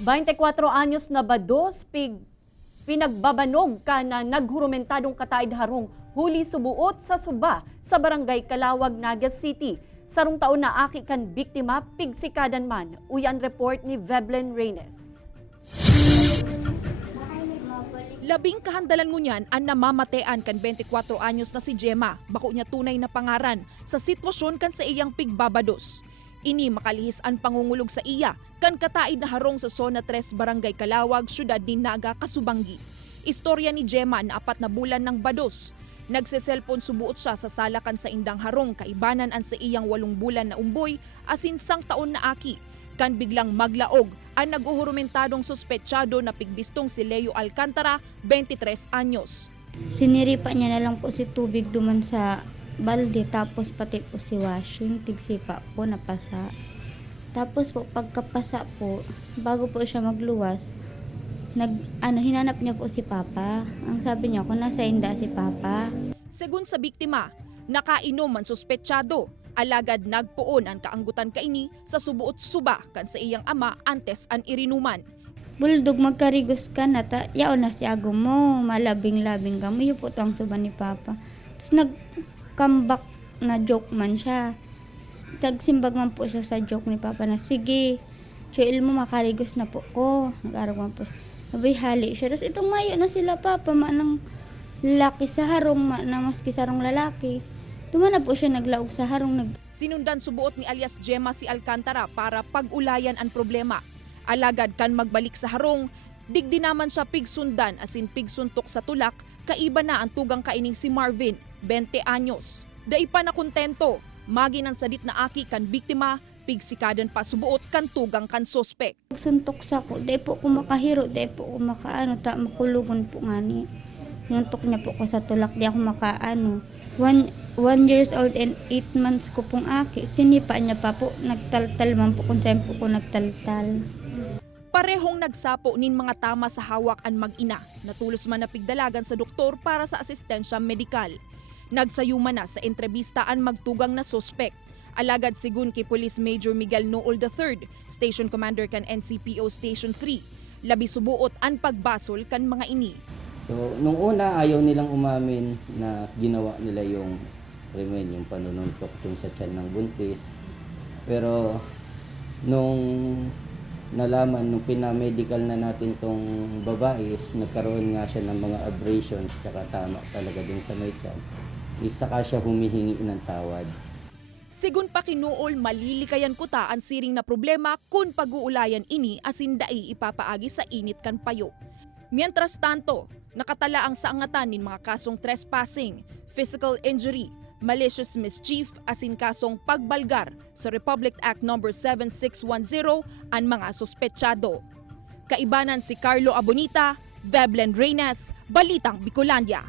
24 anyos na bados, pinagbabanog ka na naghurumentadong kataid harong huli subuot sa suba sa barangay Calawag, Naga City. Sarong taon na aki kan biktima, pigsikadan man. Uyan report ni Veblen Reynes. Labing kahandalan ngunyan ang namamatean kan 24 anyos na si Gemma, bako niya tunay na pangaran sa sitwasyon kan sa iyang pigbabados. Ini makalihis ang pangungulog sa iya kan kataid na harong sa Zona 3 Barangay Calawag, syudad ni Naga, Kasubangi. Istorya ni Gemma na 4 na bulan ng bados. Nagse-cellphone subuot siya sa salakan sa indang harong, kaibanan ang sa iyang 8 bulan na umboy asin sang taon na aki. Kan biglang maglaog ang naguhurumentadong suspetsyado na pigbistong si Leo Alcantara, 23 anyos. Siniripa niya na lang po si tubig duman sa balde, tapos pati po si washing, tigsipa po napasa. Tapos po pagkapasa po, bago po siya magluwas, hinanap niya po si Papa. Ang sabi niya, kung nasa inda si Papa. Segun sa biktima, nakainom ang suspetsyado. Alagad nagpuon ang kaanggutan kaini sa subuot suba kan sa iyang ama antes an irinuman. Buldog, magkarigos ka na, yaon na si Ago mo, malabing-labing ka mo, po ang suba ni Papa. Tapos nag-comeback na joke man siya. Tagsimbag man po siya sa joke ni Papa na, sige, chill mo, makarigos na po ko. Nag-arag man po. Sabay hali siya. Tapos itong mayo na sila Papa, manang lalaki sa harong, na maski sarong lalaki. Tuma na po siya naglaog sa harong. Sinundan subuot ni alias Gemma si Alcantara para pag-ulayan ang problema. Alagad kan magbalik sa harong, digdi naman siya pigsundan asin pigsuntok sa tulak, kaiba na ang tugang kaining si Marvin, 20 anyos. Dai pa na kontento, magin ang sadit na aki kan biktima, pigsikadan pa subuot kan tugang kan sospek. Suntok sa ko, dahil po ko makahiro, dahil po ko makulugon po nga ni. Sinuntok niya po ko sa tulak, di ako makaano. 1 years old and 8 months ko pong aki. Sinipa niya pa po, nagtaltal man po kung saan po ko nagtaltal. Parehong nagsapo nin mga tama sa hawak ang mag-ina. Natulos man na pigdalagan sa doktor para sa asistensya medikal. Nagsayuman na sa entrevista ang magtugang na sospek. Alagad sigun kay Police Major Miguel Nool III, Station Commander kan NCPO Station 3. Labi subuot ang pagbasol kan mga ini. So, nung una, ayaw nilang umamin na ginawa nila yung krimen, yung panununtok dun sa tiyan ng buntis. Pero, nung nalaman, nung pinamedical na natin tong babae, nagkaroon nga siya ng mga abrasions, tsaka tama talaga dun sa may tiyan. Saka siya humihingi ng tawad. Sigun pa kinuol, malilikayan ko ta ang siring na problema kung pag-uulayan ini asin dai ipapaagi sa init kan payo. Mientras tanto, nakatala ang saangatan nin mga kasong trespassing, physical injury, malicious mischief asin kasong pagbalgar sa Republic Act No. 7610 ang mga suspetsyado. Kaibanan si Carlo Abonita, Veblen Reynes, Balitang Bicolandia.